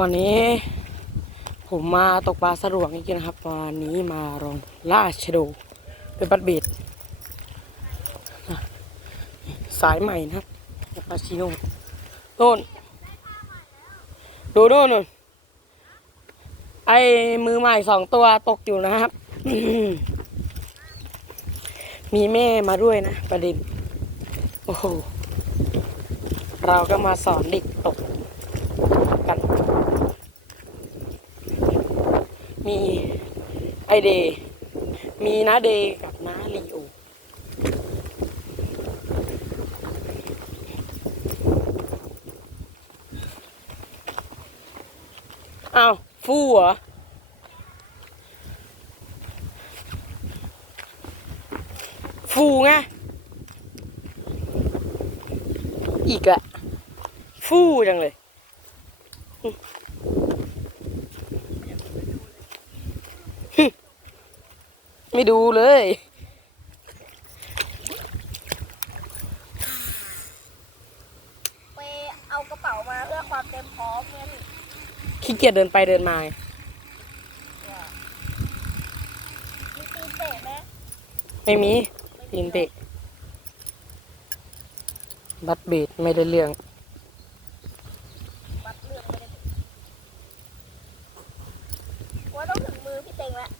วันนี้ผมมาตกปลาสะดวกจริงๆนะครับวันนี้มาลองล่าชโดเป็นปัดเบ็ดสายใหม่นะปลาชิโนโน่นดูโน่นไอ้มือใหม่สองตัวตกอยู่นะครับ มีแม่มาด้วยนะประเด็น โอ้โห เราก็มาสอนเด็กตกกัน มีไอเดย์มีน้าเดย์กับน้าลีโออ้าวฟูเหรอฟูไงอีกอะฟูจังเลย ไม่ดูเลย ไปเอากระเป๋ามาเพื่อความเต็มพร้อมเนี่ยนี่ขี้เกียจเดินไปเดินมามีตีนเตะไหมไม่มีตีนเตะบัตรเบดไม่ได้เรื่อง วัดเรื่องไม่ได้ว่าต้องถึงมือพี่เต็งแล้ว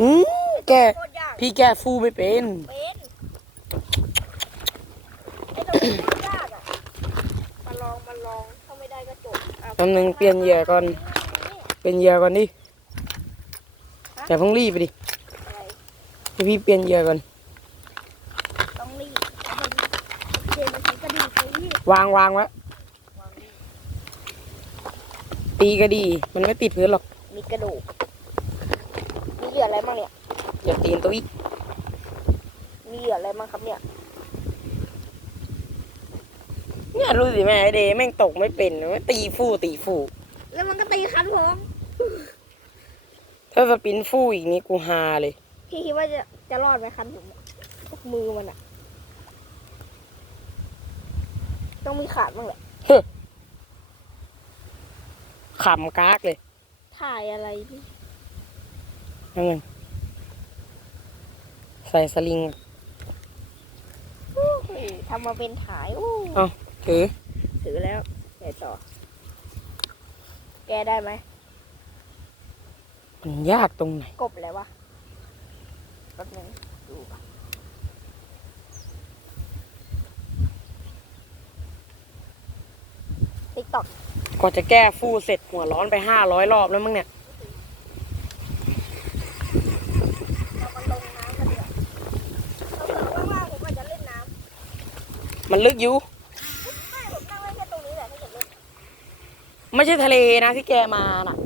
อืม แกโคตรยากพี่แกฟูไม่เป็น เป็นไอ้ตรงนี้โคตรยากอะมาลองมาลองถ้าไม่ได้ก็จบอะแป๊บนึงเปลี่ยนเหยื่อก่อนนี่เป็นเหยื่อก่อนดิอย่าเพิ่งรีบไปดิอะไรให้พี่เปลี่ยนเหยื่อก่อน ต้องรีบเอาไปเจมันใช้กระดิ่งไปรีบวางวางไว้ตีก็ดี มันไม่ติดพื้นหรอกมีกระดูกมีเหยื่ออะไรบ้างเนี่ย อย่าตีนตัวอีกมีเหยื่ออะไรบ้างครับเนี่ย เนี่ยรู้สิแม่ไอเดย์แม่งตกไม่เป็นไม่ตีฟู่ตีฟู่แล้วมันก็ตีคันผมถ้าสปินฟู่อีกนี้กูฮาเลย พี่คิดว่าจะจะรอดไหมคันผมอะพวกมือมันอะต้องมีขาดบ้างแหละขำกากเลย ถ่ายอะไรพี่ นั่นไงใส่สลิงโอ้ยทำมาเป็นถ่ายโอ้เอ้าถือถือแล้วแกต่อ แกได้ไหมมันยากตรงไหน กบอะไรวะแป๊บนึงดูก่อนติ๊กต็อกกว่าจะแก้ฟู่เสร็จหัวร้อนไปห้าร้อยรอบแล้วมั้งเนี่ย เรามาลงน้ำกันดีกว่าเราเผื่อว่างๆผมอาจจะเล่นน้ำ มันลึกอยู่ไม่ใช่ทะเลนะที่แกมาน่ะ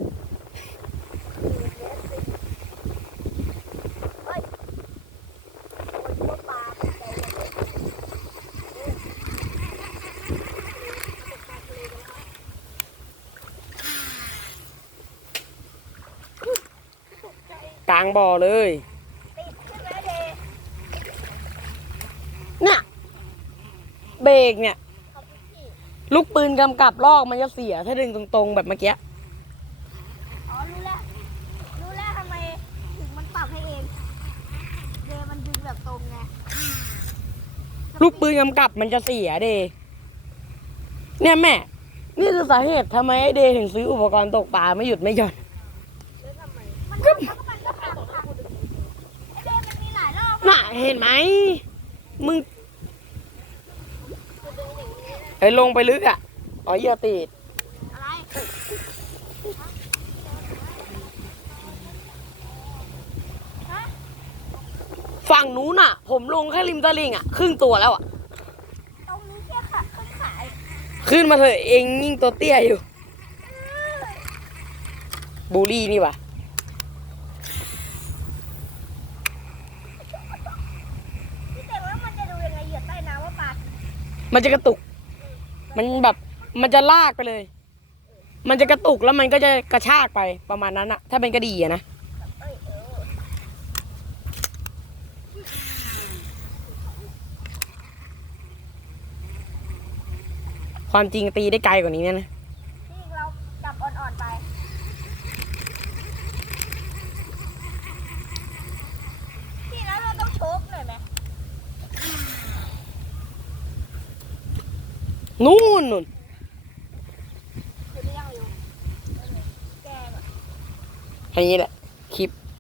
กลางบ่อเลย ติดใช่ไหมเดย์ น่ะ เบรกเนี่ยครับพี่ลูกปืนกำกับลอกมันจะเสียถ้าดึงตรงๆ แบบเมื่อกี้ อ๋อ รู้แล้ว รู้แล้วทำไมถึงมันปรับให้เองเดย์มันดึงแบบตรงไงลูกปืนกำกับมันจะเสียเดเนี่ยแม่ นี่คือสาเหตุทำไมไอเดถึงซื้ออุปกรณ์ตกปลาไม่หยุดไม่หย่อนแล้วทำไมมันก็มันก็พังพังไอเดย์มันมีหลายรอบ น่ะเห็นไหม มึง ไอ้ยลงไปลึกอะ อ๋อเหยื่อติด อะไรฝั่งนู้นอะ ผมลงแค่ริมตะลิงอะ ครึ่งตัวแล้วอะ ตรงนี้แค่ขาขึ้นขายขึ้นมาเถอะเองยิ่งตัวเตี้ยอยู่ บูลลี่นี่วะพี่เต๋ว่ามันจะดูยังไงเหยียบใต้น้ำว่าปลามันจะกระตุก มันแบบมันจะลากไปเลย มันจะกระตุกแล้วมันก็จะกระชากไปประมาณนั้นอะถ้าเป็นกระดี่อะนะความจริงตีได้ไกลกว่านี้เนี่ยนะ นู่นนู่นอย่างนี้แหละ